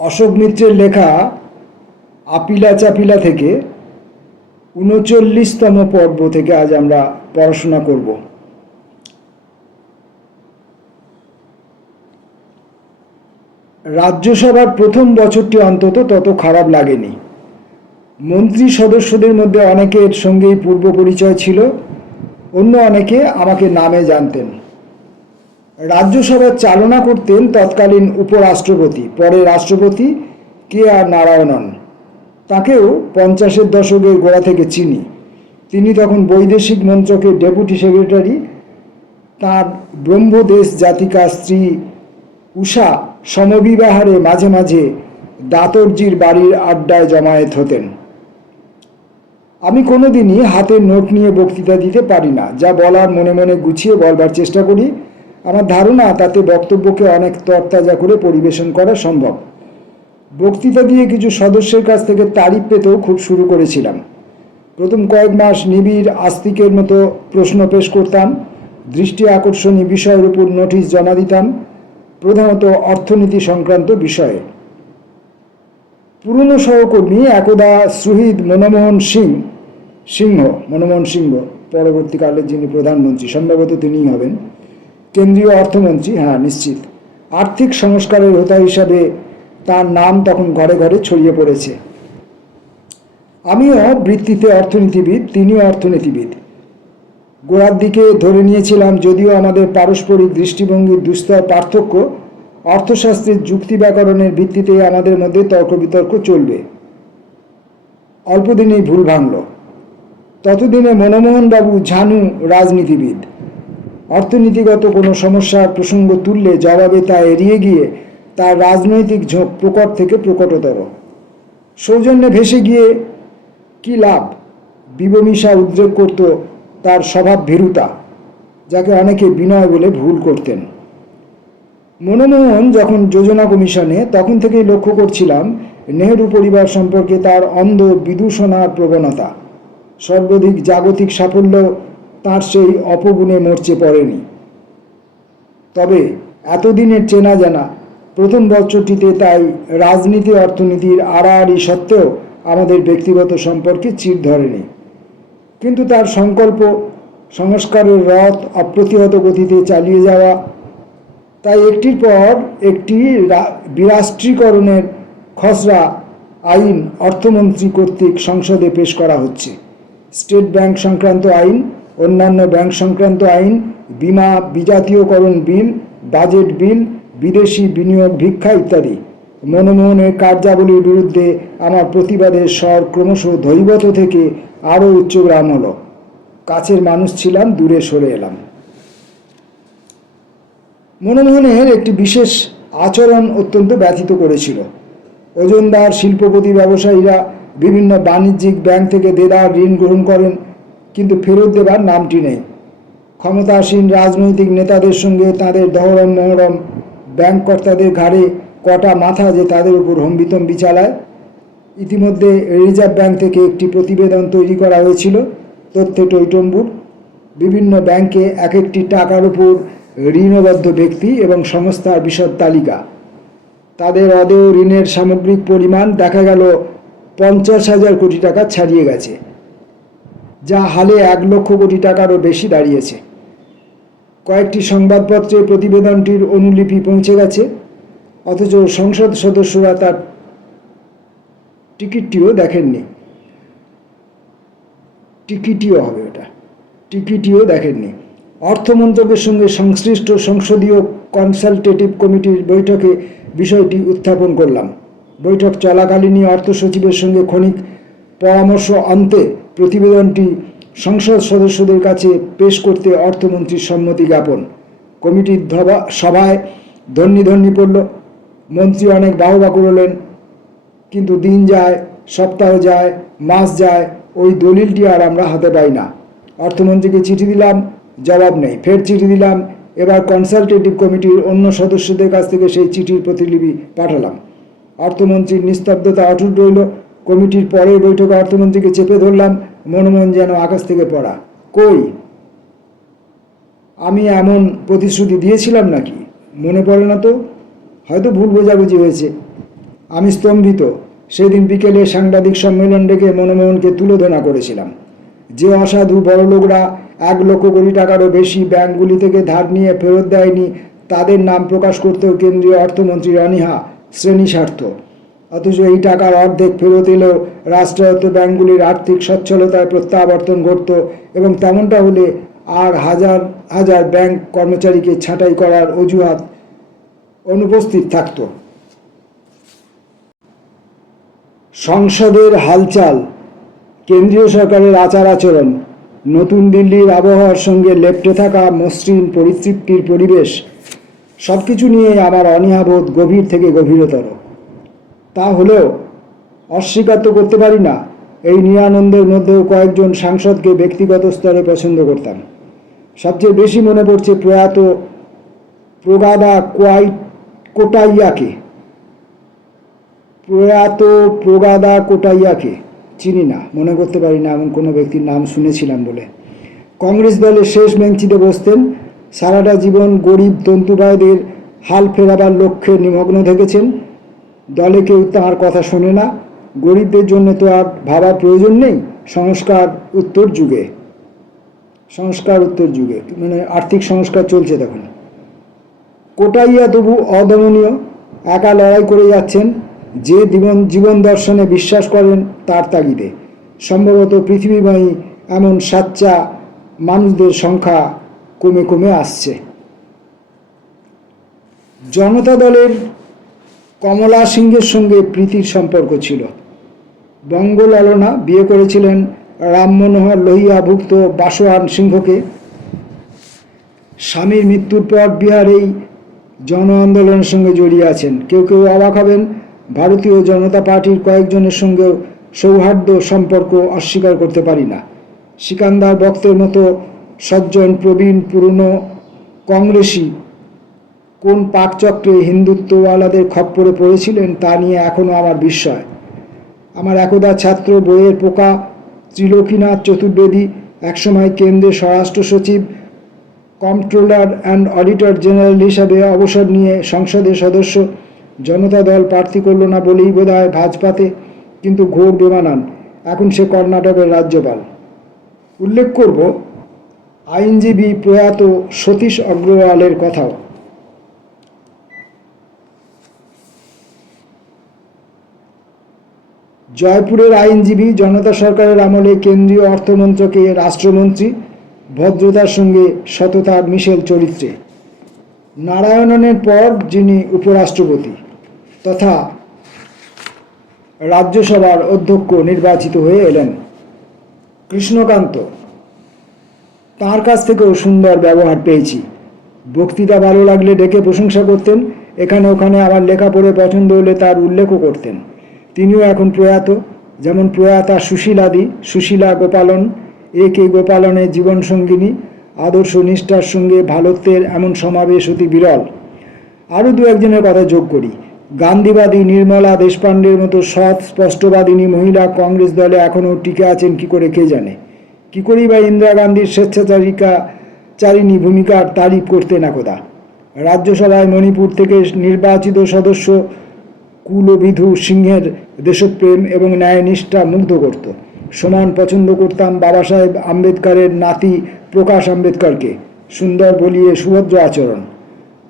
অশোক মিত্রের লেখা আপিলা চাপিলা থেকে ৩৯তম পর্ব থেকে আজ আমরা পড়াশোনা করব। রাজ্যসভার প্রথম বছরটি অন্তত তত খারাপ লাগেনি। মন্ত্রী সদস্যদের মধ্যে অনেকের সঙ্গেই পূর্ব পরিচয় ছিল, অন্য অনেকে আমাকে নামে জানতেন। রাজ্যসভা চালনা করতেন তৎকালীন উপরাষ্ট্রপতি, পরে রাষ্ট্রপতি কে আর নারায়ণন। তাকেও 50-এর দশকের গোড়া থেকে চিনি। তিনি তখন বৈদেশিক মন্ত্রকের ডেপুটি সেক্রেটারি। তাঁর ব্রহ্মদেশ জাতিকা স্ত্রী উষা সমবিবাহারে মাঝে মাঝে দাতরজির বাড়ির আড্ডায় জমায়েত হতেন। আমি কোনোদিনই হাতের নোট নিয়ে বক্তৃতা দিতে পারি না। যা বলার মনে মনে গুছিয়ে বলবার চেষ্টা করি। আমার ধারণা তাতে বক্তব্যকে অনেক তরতাজা করে পরিবেশন করা সম্ভব। বক্তৃতা দিয়ে কিছু সদস্যের কাছ থেকে তারিফ পেতেও খুব শুরু করেছিলাম। প্রথম কয়েক মাস নিবিড় আস্তিকের মতো প্রশ্ন পেশ করতাম, দৃষ্টি আকর্ষণী বিষয়ের উপর নোটিশ জমা দিতাম, প্রধানত অর্থনীতি সংক্রান্ত বিষয়ে। পুরনো সহকর্মী একদা শহীদ মনমোহন সিংহ, পরবর্তীকালে যিনি প্রধানমন্ত্রী, সম্ভবত তিনিই হবেন, কেন্দ্রীয় অর্থমন্ত্রী, হ্যাঁ নিশ্চিত, আর্থিক সংস্কারের হোতা হিসাবে তার নাম তখন ঘরে ঘরে ছড়িয়ে পড়েছে। আমিও বৃত্তিতে অর্থনীতিবিদ, তিনিও অর্থনীতিবিদ। গোড়ার দিকে ধরে নিয়েছিলাম, যদিও আমাদের পারস্পরিক দৃষ্টিভঙ্গির দুস্তর পার্থক্য, অর্থশাস্ত্রের যুক্তি ব্যাকরণের ভিত্তিতে আমাদের মধ্যে তর্ক বিতর্ক চলবে। অল্পদিনেই ভুল ভাঙল। ততদিনে মনমোহনবাবু ঝানু রাজনীতিবিদ। অর্থনীতিগত কোনো সমস্যার প্রসঙ্গ তুললে জবাবে তা এড়িয়ে গিয়ে তার রাজনৈতিক ঝোঁক প্রকট থেকে প্রকটতর। সৌজন্যে ভেসে গিয়ে কি লাভ? বিবমিশা উদ্রেক করত তার স্বভাব ভীরুতা, যাকে অনেকে বিনয় বলে ভুল করতেন। মনমোহন যখন যোজনা কমিশনে, তখন থেকেই লক্ষ্য করছিলাম নেহেরু পরিবার সম্পর্কে তার অন্ধ বিদূষণার প্রবণতা। সর্বাধিক জাগতিক সাফল্য তার সেই অপগুণে মরচে পড়েনি। তবে এতদিনের চেনা জানা প্রথম বছরটিতে তাই রাজনীতি অর্থনীতির আড়াআড়ি সত্ত্বেও আমাদের ব্যক্তিগত সম্পর্কে চির ধরেনি। কিন্তু তার সংকল্প সংস্কারের রথ অপ্রতিহত গতিতে চালিয়ে যাওয়া। তাই একটির পর একটি বিরাষ্ট্রীকরণের খসড়া আইন অর্থমন্ত্রী কর্তৃক সংসদে পেশ করা হচ্ছে। স্টেট ব্যাংক সংক্রান্ত আইন, অন্যান্য ব্যাংক সংক্রান্ত আইন, বিমা বিজাতীয়করণ বিল, বাজেট বিল, বিদেশি বিনিয়োগ ভিক্ষা ইত্যাদি। মনমোহনের কার্যাবলীর বিরুদ্ধে আমার প্রতিবাদের স্বর ক্রমশ ধৈবত থেকে আরও উচ্চগ্রাম হলো। কাছের মানুষ ছিলাম, দূরে সরে এলাম। মনমোহনের একটি বিশেষ আচরণ অত্যন্ত ব্যথিত করেছিল। ওজনদার শিল্পপতি ব্যবসায়ীরা বিভিন্ন বাণিজ্যিক ব্যাংক থেকে দেদার ঋণ গ্রহণ করেন, কিন্তু ফেরত দেবার নামটি নেই। ক্ষমতাসীন রাজনৈতিক নেতাদের সঙ্গে তাদের দহরম মহরম, ব্যাংক কর্তাদের ঘাড়ে কটা মাথা যে তাদের উপর হম্বিতম্বি চালায়। ইতিমধ্যে রিজার্ভ ব্যাংক থেকে একটি প্রতিবেদন তৈরি করা হয়েছিল, তথ্যে টইটম্বুর। বিভিন্ন ব্যাংকে এক একটি টাকার উপর ঋণবদ্ধ ব্যক্তি এবং সংস্থার বিশদ তালিকা। তাদের অদেয় ঋণের সামগ্রিক পরিমাণ দেখা গেল 50,000 কোটি টাকা ছাড়িয়ে গেছে, যা হালে 1 লক্ষ কোটি টাকারও বেশি দাঁড়িয়েছে। কয়েকটি সংবাদপত্রে প্রতিবেদনটির অনুলিপি পৌঁছে গেছে, অথচ সংসদ সদস্যরা তার টিকিটটিও দেখেননি। টিকিটিও দেখেননি। অর্থমন্ত্রকের সঙ্গে সংশ্লিষ্ট সংসদীয় কনসালটেটিভ কমিটির বৈঠকে বিষয়টি উত্থাপন করলাম। বৈঠক চলাকালীনই অর্থ সচিবের সঙ্গে ক্ষণিক পরামর্শ আনতে প্রতিবেদনটি সংসদ সদস্যদের কাছে পেশ করতে অর্থমন্ত্রীর সম্মতি জ্ঞাপন। কমিটির সভায় ধন্যি পড়ল। মন্ত্রী অনেক বাহবা করলেন, কিন্তু দিন যায়, সপ্তাহ যায়, মাস যায়, ওই দলিলটি আর আমরা হাতে পাই না। অর্থমন্ত্রীকে চিঠি দিলাম, জবাব নেই। ফের চিঠি দিলাম। এবার কনসালটেটিভ কমিটির অন্য সদস্যদের কাছ থেকে সেই চিঠির প্রতিলিপি পাঠালাম। অর্থমন্ত্রীর নিস্তব্ধতা অটুট রইল। কমিটির পরের বৈঠকে অর্থমন্ত্রীকে চেপে ধরলাম। মনমোহন যেন আকাশ থেকে পড়া। কই, আমি এমন প্রতিশ্রুতি দিয়েছিলাম নাকি? মনে পড়ে না তো, হয়তো ভুল বোঝাবুঝি হয়েছে। আমি স্তম্ভিত। সেদিন বিকেলে সাংবাদিক সম্মেলন ডেকে মনমোহনকে তুলোধনা করেছিলাম। যে অসাধু বড়লোকরা 1,00,00,000 টাকারও বেশি ব্যাংকগুলি থেকে ধার নিয়ে ফেরত দেয়নি, তাদের নাম প্রকাশ করতেও কেন্দ্রীয় অর্থমন্ত্রীর অনীহা, শ্রেণীস্বার্থ। অথচ এই টাকার অর্ধেক ফেরত এলেও রাষ্ট্রায়ত্ত ব্যাংকগুলির আর্থিক সচ্ছলতায় প্রত্যাবর্তন ঘটত এবং তেমনটা হলে আর হাজার হাজার ব্যাংক কর্মচারীকে ছাঁটাই করার অজুহাত অনুপস্থিত থাকত। সংসদের হালচাল, কেন্দ্রীয় সরকারের আচার আচরণ, নতুন দিল্লির আবহাওয়ার সঙ্গে লেপ্টে থাকা মসৃণ পরিতৃপ্তির পরিবেশ, সব কিছু নিয়ে আমার অনীহাবোধ গভীর থেকে গভীরতর। তা হলেও অস্বীকার তো করতে পারি না, এই নিরানন্দের মধ্যেও কয়েকজন সাংসদকে ব্যক্তিগত স্তরে পছন্দ করতাম। সবচেয়ে বেশি মনে পড়ছে প্রয়াত প্রগাদা কোটাইয়াকে চিনি না, মনে করতে পারি না এমন কোনো ব্যক্তির নাম শুনেছিলাম বলে। কংগ্রেস দলের শেষ বেঞ্চিতে বসতেন। সারাটা জীবন গরিব তন্তুবায়দের হাল ফেরাবার লক্ষ্যে নিমগ্ন থেকেছেন। দলে কেউ তাঁর কথা শোনে না। গরিবদের জন্য তো আর ভাবার প্রয়োজন নেই। সংস্কার উত্তর যুগে মানে আর্থিক সংস্কার চলছে তখন। কোটাইয়া তবু অদমনীয়, একা লড়াই করে যাচ্ছেন। যে জীবন দর্শনে বিশ্বাস করেন তার তাগিদে। সম্ভবত পৃথিবীময়ী এমন সাচ্চা মানুষদের সংখ্যা কমে কমে আসছে। জনতা দলের কমলা সিংহের সঙ্গে প্রীতির সম্পর্ক ছিল। বঙ্গললনা বিয়ে করেছিলেন রামমনোহর লোহিয়াভুক্ত বাসোয়ান সিংহকে। স্বামীর মৃত্যুর পর বিহার এই জন আন্দোলনের সঙ্গে জড়িয়ে আছেন। কেউ কেউ অবাক হবেন, ভারতীয় জনতা পার্টির কয়েকজনের সঙ্গেও সৌহার্দ্য সম্পর্ক অস্বীকার করতে পারি না। সিকান্দার বক্তের মতো সজ্জন প্রবীণ পুরনো কংগ্রেসি কোন পাকচক্রে হিন্দুত্বওয়ালাদের খপ্পরে পড়েছিলেন তা নিয়ে এখনও আমার বিস্ময়। আমার একদা ছাত্র বইয়ের পোকা ত্রিলোকীনাথ চতুর্বেদী, একসময় কেন্দ্রের স্বরাষ্ট্র সচিব, কন্ট্রোলার অ্যান্ড অডিটর জেনারেল হিসাবে অবসর নিয়ে সংসদের সদস্য। জনতা দল প্রার্থী করল না বলেই বোধহয় ভাজপাতে, কিন্তু ঘোর বেমানান। এখন সে কর্ণাটকের রাজ্যপাল। উল্লেখ করব আইনজীবী প্রয়াত সতীশ অগ্রওয়ালের কথাও। জয়পুরের আইনজীবী, জনতা সরকারের আমলে কেন্দ্রীয় অর্থমন্ত্রকে রাষ্ট্রমন্ত্রী, ভদ্রতার সঙ্গে সততার মিশেল চরিত্রে। নারায়ণনের পর যিনি উপরাষ্ট্রপতি তথা রাজ্যসভার অধ্যক্ষ নির্বাচিত হয়ে এলেন, কৃষ্ণকান্ত। তাঁর কাছ থেকেও সুন্দর ব্যবহার পেয়েছি। বক্তৃতা ভালো লাগলে ডেকে প্রশংসা করতেন। এখানে ওখানে আমার লেখা পড়ে পছন্দ হলে তার উল্লেখও করতেন। তিনিও এখন প্রয়াত। যেমন প্রয়াতা সুশীলা গোপালন, কে গোপালনের জীবনসঙ্গিনী। আদর্শ নিষ্ঠার সঙ্গে ভারতের এমন সমাবেশ অতি বিরল। আরও দু একজনের কথা যোগ করি। গান্ধীবাদী নির্মলা দেশপাণ্ডের মতো সৎ স্পষ্টবাদিনী মহিলা কংগ্রেস দলে এখনও টিকে আছেন কি করে কে জানে। কী করেই বা ইন্দিরা গান্ধীর স্বেচ্ছাচারিণী ভূমিকার তারিফ করতেন একদা। রাজ্যসভায় মণিপুর থেকে নির্বাচিত সদস্য কুলবিধু সিংহের দেশপ্রেম এবং ন্যায়নিষ্ঠা মুগ্ধ করত। সমান পছন্দ করতাম বাবা সাহেব আম্বেদকরের নাতি প্রকাশ আম্বেদকরকে। সুন্দর বলিয়ে সুভদ্র আচরণ।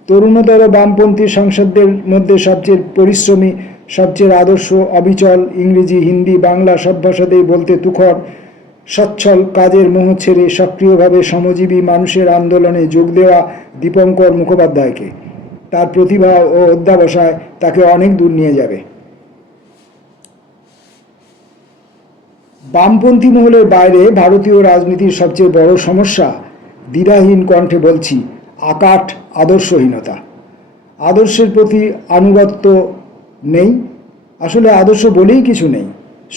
তরুণতর বামপন্থী সাংসদদের মধ্যে সবচেয়ে পরিশ্রমী, সবচেয়ে আদর্শ, অবিচল, ইংরেজি হিন্দি বাংলা সব ভাষাতেই বলতে তুখর, সচ্ছল, কাজের মোহ ছেড়ে সক্রিয়ভাবে শ্রমজীবী মানুষের আন্দোলনে যোগ দেওয়া দীপঙ্কর মুখোপাধ্যায়কে। তার প্রতিভা ও অধ্যাবসায় তাকে অনেক দূর নিয়ে যাবে। বামপন্থী মহলের বাইরে ভারতীয় রাজনীতির সবচেয়ে বড় সমস্যা, দ্বিধাহীন কণ্ঠে বলছি, আকাট আদর্শহীনতা। আদর্শের প্রতি আনুগত্য নেই। আসলে আদর্শ বলেই কিছু নেই।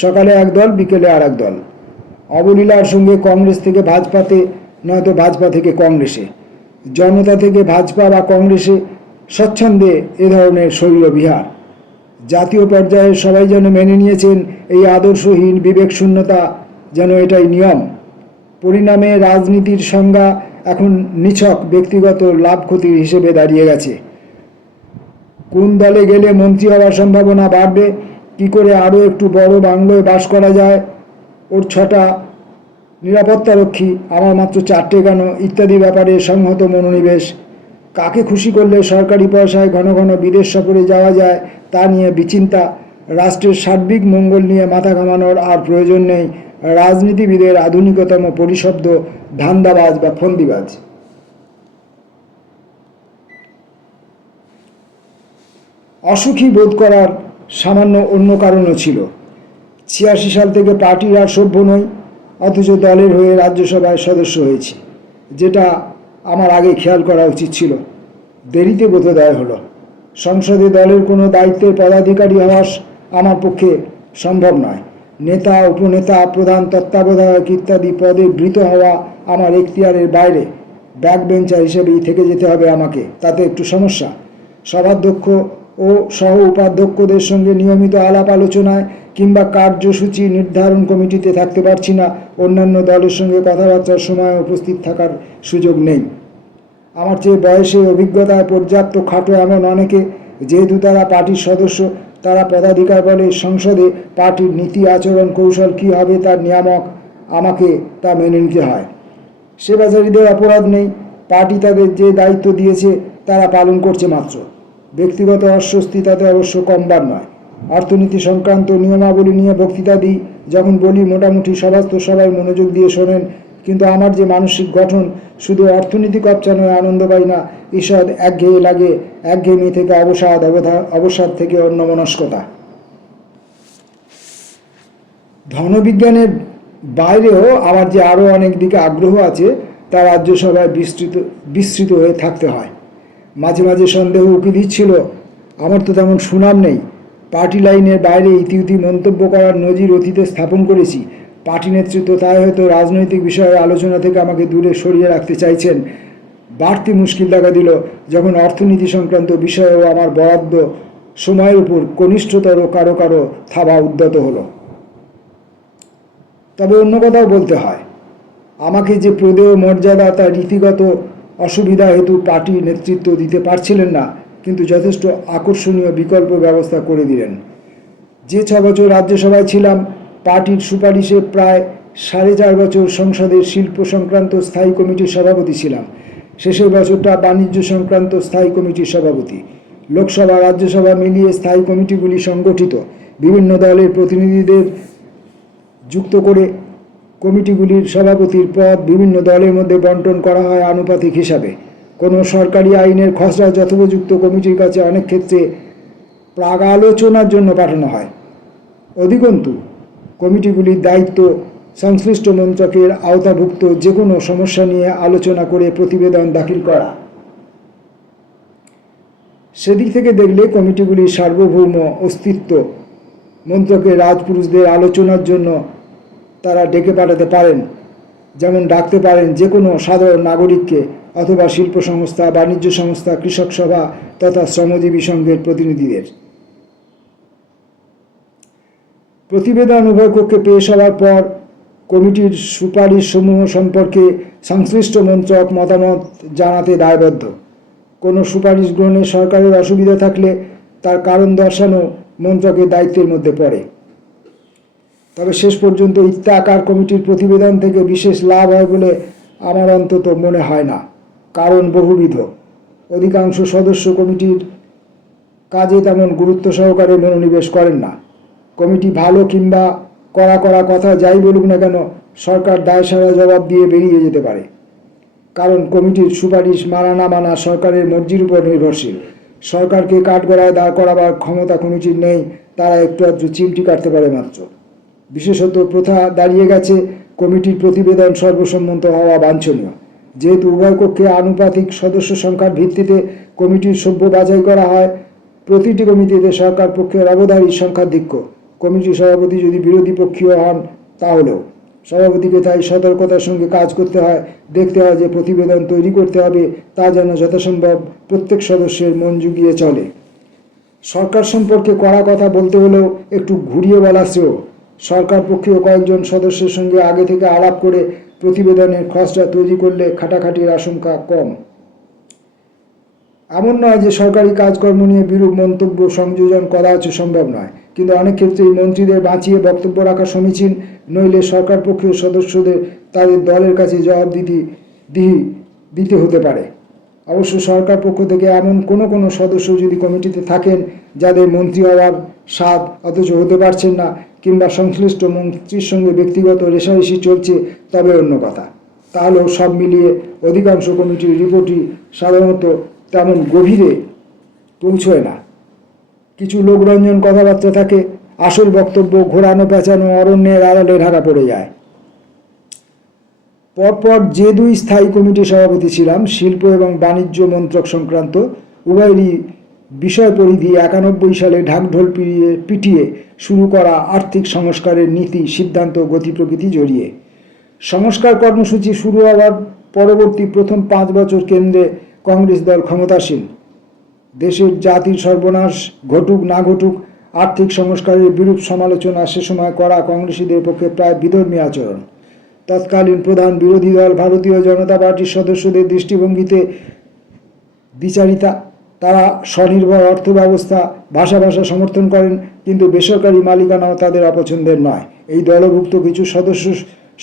সকালে এক দল, বিকেলে আর এক দল। অবলীলার সঙ্গে কংগ্রেস থেকে ভাজপাতে, নয়তো ভাজপা থেকে কংগ্রেসে, জনতা থেকে ভাজপা বা কংগ্রেসে, স্বচ্ছন্দে এ ধরনের শৈলবিহার। জাতীয় পর্যায়ে সবাই যেন মেনে নিয়েছেন এই আদর্শহীন বিবেকশূন্যতা, যেন এটাই নিয়ম। পরিণামে রাজনীতির সংজ্ঞা এখন নিছক ব্যক্তিগত লাভ ক্ষতির হিসেবে দাঁড়িয়ে গেছে। কোন দলে গেলে মন্ত্রী হওয়ার সম্ভাবনা বাড়বে, কী করে আরও একটু বড় বাংলোয় বাস করা যায়, ওর 6টা নিরাপত্তারক্ষী, আমার মাত্র 4টে কেন, ইত্যাদি ব্যাপারে সংহত মনোনিবেশ। কাকে খুশি করলে সরকারি পয়সায় ঘন ঘন বিদেশ সফরে যাওয়া যায় তা নিয়ে বিচিন্তা। রাষ্ট্রের সার্বিক মঙ্গল নিয়ে মাথা ঘামানোর আর প্রয়োজন নেই। রাজনীতিবিদের আধুনিকতম পরিশব্দ ধান্দাবাজ বা ফন্দিবাজ। অসুখী বোধ করার সামান্য অন্য কারণও ছিল। 86 সাল থেকে পার্টির আর সভ্য নই, অথচ দলের হয়ে রাজ্যসভায় সদস্য হয়েছি, যেটা আমার আগে খেয়াল করা উচিত ছিল। দেরিতে বোধোদয় হলো। সংসদে দলের কোনো দায়িত্বের পদাধিকারী হওয়া আমার পক্ষে সম্ভব নয়। নেতা, উপনেতা, প্রধান তত্ত্বাবধায়ক ইত্যাদি পদে বৃত হওয়া আমার এখতিয়ারের বাইরে। ব্যাক বেঞ্চার হিসেবেই থেকে যেতে হবে আমাকে, তাতে একটু সমস্যা। সভাধ্যক্ষ ও সহ উপাধ্যক্ষদের সঙ্গে নিয়মিত আলাপ আলোচনায় কিংবা কার্যসূচি নির্ধারণ কমিটিতে থাকতে পারছি না। অন্যান্য দলের সঙ্গে কথাবার্তার সময় উপস্থিত থাকার সুযোগ নেই। আমার চেয়ে বয়সে, অভিজ্ঞতায় পর্যাপ্ত খাটো এমন অনেকে, যেহেতু তারা পার্টির সদস্য, তারা পদাধিকার বলে সংসদে পার্টির নীতি আচরণ কৌশল কী হবে তার নিয়ামক, আমাকে তা মেনে নিতে হয়। সেবাচারীদের অপরাধ নেই, পার্টি তাদের যে দায়িত্ব দিয়েছে তারা পালন করছে মাত্র। ব্যক্তিগত অস্বস্তি তাতে অবশ্য কমবার নয়। অর্থনীতি সংক্রান্ত নিয়মাবলী নিয়ে বক্তৃতা দিই, যখন বলি মোটামুটি সবাই মনোযোগ দিয়ে শোনেন, কিন্তু আমার যে মানসিক গঠন, শুধু অর্থনীতি কপচানোয় আনন্দ পাই না, ঈষৎ একঘেয়ে লাগে। একঘেয়েমি থেকে অবসাদ থেকে অন্যমনস্কতা। ধনবিজ্ঞানের বাইরেও আমার যে আরও অনেক দিকে আগ্রহ আছে, তা রাজ্যসভায় বিস্তৃত হয়ে থাকতে হয়। মাঝে মাঝে সন্দেহ উকি দিচ্ছিল, আমার তো তেমন সুনাম নেই। পার্টি লাইনের বাইরে ইতিউতি মন্তব্য করার নজির অতীতে স্থাপন করেছি। পার্টি নেতৃত্ব তাই হয়তো রাজনৈতিক বিষয়ের আলোচনা থেকে আমাকে দূরে সরিয়ে রাখতে চাইছেন। বাড়তি মুশকিল দেখা দিল যখন অর্থনীতি সংক্রান্ত বিষয়েও আমার বরাদ্দ সময়ের উপর কনিষ্ঠতর কারো কারো থাবা উদ্যত হলো। তবে অন্য কথাও বলতে হয়, আমাকে যে প্রদেয় মর্যাদা তা রীতিগত অসুবিধা হেতু পার্টি নেতৃত্ব দিতে পারছিলেন না, কিন্তু যথেষ্ট আকর্ষণীয় বিকল্প ব্যবস্থা করে দিলেন। যে 6 বছর রাজ্যসভায় ছিলাম, পার্টির সুপারিশে প্রায় 4.5 বছর সংসদের শিল্প সংক্রান্ত স্থায়ী কমিটির সভাপতি ছিলাম। শেষের বছরটা বাণিজ্য সংক্রান্ত স্থায়ী কমিটির সভাপতি। লোকসভা রাজ্যসভা মিলিয়ে স্থায়ী কমিটিগুলি সংগঠিত, বিভিন্ন দলের প্রতিনিধিদের যুক্ত করে কমিটিগুলির সভাপতির পদ বিভিন্ন দলের মধ্যে বন্টন করা হয় আনুপাতিক হিসাবে। কোনো সরকারি আইনের খসড়া যথোপযুক্ত কমিটির কাছে অনেক ক্ষেত্রে প্রাক আলোচনার জন্য পাঠানো হয়। অধিকন্তু কমিটিগুলির দায়িত্ব সংশ্লিষ্ট মন্ত্রকের আওতাভুক্ত যে কোনো সমস্যা নিয়ে আলোচনা করে প্রতিবেদন দাখিল করা। সেদিক থেকে দেখলে কমিটিগুলির সার্বভৌম অস্তিত্ব মন্ত্রকের রাজপুরুষদের আলোচনার জন্য তারা ডেকে পাঠাতে পারেন, যেমন ডাকতে পারেন যে কোনো সাধারণ নাগরিককে, অথবা শিল্প সংস্থা, বাণিজ্য সংস্থা, কৃষক সভা তথা শ্রমজীবী সংঘের প্রতিনিধিদের। প্রতিবেদন উভয় কক্ষে পেশ হওয়ার পর কমিটির সুপারিশ সমূহ সম্পর্কে সংশ্লিষ্ট মন্ত্রক মতামত জানাতে দায়বদ্ধ। কোনো সুপারিশ গ্রহণে সরকারের অসুবিধা থাকলে তার কারণ দর্শানো মন্ত্রকের দায়িত্বের মধ্যে পড়ে। তবে শেষ পর্যন্ত ইত্যাকার কমিটির প্রতিবেদন থেকে বিশেষ লাভ হয় বলে আমার অন্তত মনে হয় না। কারণ বহুবিধ। অধিকাংশ সদস্য কমিটির কাজে তেমন গুরুত্ব সহকারে মনোনিবেশ করেন না। কমিটি ভালো কিংবা কড়া কথা যাই বলুক না কেন, সরকার দায়সারা জবাব দিয়ে বেরিয়ে যেতে পারে। কারণ কমিটির সুপারিশ মানা না মানা সরকারের মর্জির উপর নির্ভরশীল। সরকারকে কাঠগড়ায় দাঁড় করাবার ক্ষমতা কমিটির নেই, তারা একটু আধটু চিমটি কাটতে পারে মাত্র। বিশেষত প্রথা দাঁড়িয়ে গেছে কমিটির প্রতিবেদন সর্বসম্মত হওয়া বাঞ্ছনীয়। যেহেতু উভয় কক্ষে আনুপাতিক সদস্য সংখ্যার ভিত্তিতে কমিটির সভ্য বাছাই করা হয়, প্রতিটি কমিটিতে সরকার পক্ষের অবধারিত সংখ্যাধিক্য। কমিটির সভাপতি যদি বিরোধী পক্ষীয় হন তাহলেও সভাপতিকে তাই সতর্কতার সঙ্গে কাজ করতে হয়। দেখতে হয় যে প্রতিবেদন তৈরি করতে হবে তা যেন যথাসম্ভব প্রত্যেক সদস্যের মন জুগিয়ে চলে। সরকার সম্পর্কে কড়া কথা বলতে হলেও একটু ঘুরিয়ে বলা শ্রেয়। সরকার পক্ষীয় কয়েকজন সদস্যের সঙ্গে আগে থেকে আলাপ করে প্রতিবেদনের খসড়া তৈরি করলে খাটাখাটির আশঙ্কা কম। এমন নয় যে সরকারি কাজকর্ম নিয়ে বিরূপ মন্তব্য সংযোজন করা হচ্ছে সম্ভব নয়, কিন্তু অনেক ক্ষেত্রেই মন্ত্রীদের বাঁচিয়ে বক্তব্য রাখা সমীচীন, নইলে সরকার পক্ষীয় সদস্যদের তাদের দলের কাছে দিতে হতে পারে। অবশ্য সরকার পক্ষ থেকে এমন কোনো সদস্য যদি কমিটিতে থাকেন যাদের মন্ত্রী হওয়ার স্বাদ অথচ হতে পারছেন না, কিংবা সংশ্লিষ্ট মন্ত্রীর সঙ্গে ব্যক্তিগত রেষারেষি চলছে, তবে অন্য কথা। তাহলেও সব মিলিয়ে অধিকাংশ কমিটির রিপোর্টই সাধারণত তেমন গভীরে পৌঁছয় না। কিছু লোকরঞ্জন কথাবার্তা থাকে, আসল বক্তব্য ঘোরানো পেঁচানো অরণ্যের আড়ালে ঢাকা পড়ে যায়। পরপর যে দুই স্থায়ী কমিটির সভাপতি ছিলাম, শিল্প এবং বাণিজ্য মন্ত্রক সংক্রান্ত, উভয়েরই বিষয় পরিধি 91 সালে ঢাকঢোল পিটিয়ে শুরু করা আর্থিক সংস্কারের নীতি, সিদ্ধান্ত, গতি প্রকৃতি জড়িয়ে। সংস্কার কর্মসূচি শুরু হওয়ার পরবর্তী প্রথম 5 বছর কেন্দ্রে কংগ্রেস দল ক্ষমতাসীন। দেশের জাতির সর্বনাশ ঘটুক না ঘটুক, আর্থিক সংস্কারের বিরূপ সমালোচনা সে সময় করা কংগ্রেসীদের পক্ষে প্রায় বিধর্মী আচরণ। তৎকালীন প্রধান বিরোধী দল ভারতীয় জনতা পার্টির সদস্যদের দৃষ্টিভঙ্গিতে বিচারিতা। তারা স্বনির্ভর অর্থব্যবস্থা ভাষা সমর্থন করেন, কিন্তু বেসরকারি মালিকানাও তাদের অপছন্দের নয়। এই দলভুক্ত কিছু সদস্য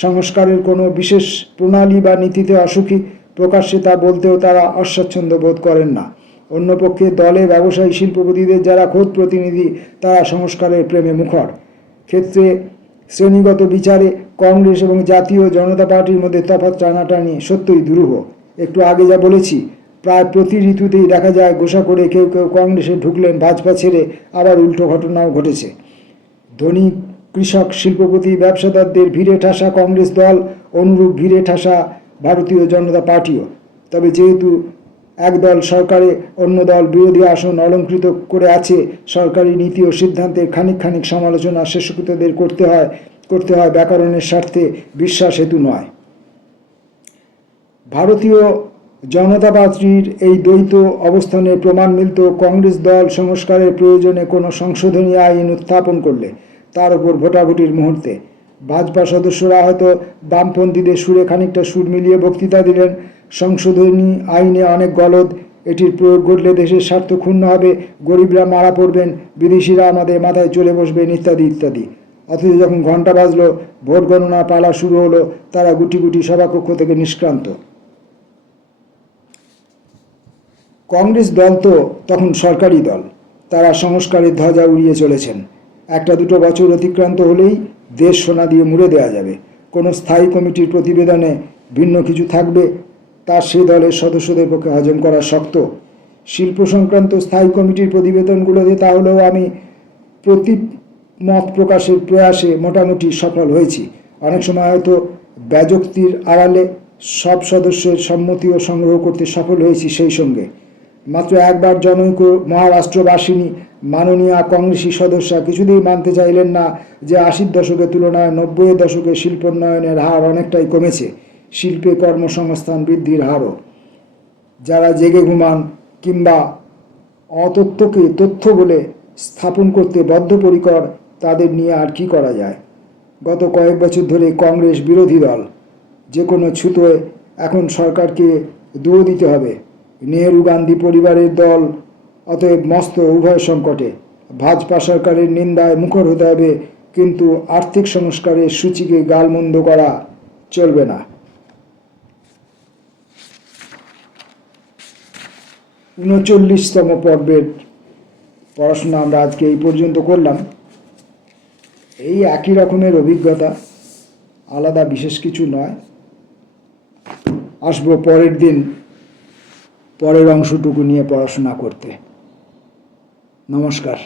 সংস্কারের কোনো বিশেষ প্রণালী বা নীতিতে অসুখী, প্রকাশ্যে তা বলতেও তারা অস্বাচ্ছন্দ্য বোধ করেন না। অন্যপক্ষে দলে ব্যবসায়ী শিল্পপতিদের যারা খোদ প্রতিনিধি, তারা সংস্কারের প্রেমে মুখর। ক্ষেত্রে শ্রেণীগত বিচারে কংগ্রেস এবং জাতীয় জনতা পার্টির মধ্যে তফাৎ টানাটানি সত্যই দুরূহ। একটু আগে যা বলেছি, প্রায় প্রতি ঋতুতেই দেখা যায় গোসা করে কেউ কংগ্রেসে ঢুকলেন ভাজপা ছেড়ে, আবার উল্টো ঘটনাও ঘটেছে। ধনী কৃষক শিল্পপতি ব্যবসাদারদের ভিড়ে ঠাসা কংগ্রেস দল, অনুরূপ ভিড়ে ঠাসা ভারতীয় জনতা পার্টিও। তবে যেহেতু এক দল সরকারে, অন্য দল বিরোধী আসন অলঙ্কৃত করে আছে, সরকারি নীতি ও সিদ্ধান্তের খানিক সমালোচনা শেষকৃতদের করতে হয় ব্যাকরণের স্বার্থে, বিশ্বাস হেতু নয়। ভারতীয় জনতা পার্টির এই দ্বৈত অবস্থানের প্রমাণ মিলত কংগ্রেস দল সংস্কারের প্রয়োজনে কোনো সংশোধনী আইন উত্থাপন করলে তার উপর ভোটাভুটির মুহূর্তে। ভাজপা সদস্যরা হয়তো বামপন্থীদের সুরে খানিকটা সুর মিলিয়ে বক্তৃতা দিলেন, সংশোধনী আইনে অনেক গলদ, এটির প্রয়োগ ঘটলে দেশের স্বার্থ ক্ষুণ্ণ হবে, গরিবরা মারা পড়বেন, বিদেশিরা আমাদের মাথায় চলে বসবেন, ইত্যাদি। অথচ যখন ঘণ্টা বাজলো, ভোট গণনা পালা শুরু হলো, তারা গুটি সভাকক্ষ থেকে নিষ্ক্রান্ত। কংগ্রেস দল তো তখন সরকারি দল, তারা সংস্কারের ধ্বজা উড়িয়ে চলেছেন। 1-2 বছর অতিক্রান্ত হলেই দেশ সোনা দিয়ে মুড়ে দেওয়া যাবে। কোনো স্থায়ী কমিটির প্রতিবেদনে ভিন্ন কিছু থাকবে, তা সে দলের সদস্যদের পক্ষে হজম করা শক্ত। শিল্প সংক্রান্ত স্থায়ী কমিটির প্রতিবেদনগুলোতে তাহলেও আমি মত প্রকাশের প্রয়াসে মোটামুটি সফল হয়েছি। অনেক সময় হয়তো ব্যযোক্তির আড়ালে সব সদস্যের সম্মতিও সংগ্রহ করতে সফল হয়েছি। সেই সঙ্গে মাত্র একবার জনৈক মহারাষ্ট্রবাসিনী মাননীয় কংগ্রেসী সদস্যা কিছুতেই মানতে চাইলেন না যে 80-র দশকের তুলনায় 90-এর দশকে শিল্পোন্নয়নের হার অনেকটাই কমেছে, শিল্পে কর্মসংস্থান বৃদ্ধির হারও। যারা জেগে ঘুমান কিংবা অতথ্যকে তথ্য বলে স্থাপন করতে বদ্ধপরিকর, তাদের নিয়ে আর কি করা যায়। গত কয়েক বছর ধরে কংগ্রেস বিরোধী দল, যে কোনো ছুতোয় এখন সরকারকে দুয়ো দিতে হবে। নেহেরু গান্ধী পরিবারের দল, অতএব মস্ত উভয় সংকটে। ভাজপা সরকারের নিন্দায় মুখর হতে হবে, কিন্তু আর্থিক সংস্কারের সূচিকে গালমন্দ করা চলবে না। 39তম পর্বের পড়াশোনা আমরা আজকে এই পর্যন্ত করলাম। এই একই রকমের অভিজ্ঞতা, আলাদা বিশেষ কিছু নয়। আসবো পরের দিন পরের অংশটুকু নিয়ে পড়াশোনা করতে। নমস্কার।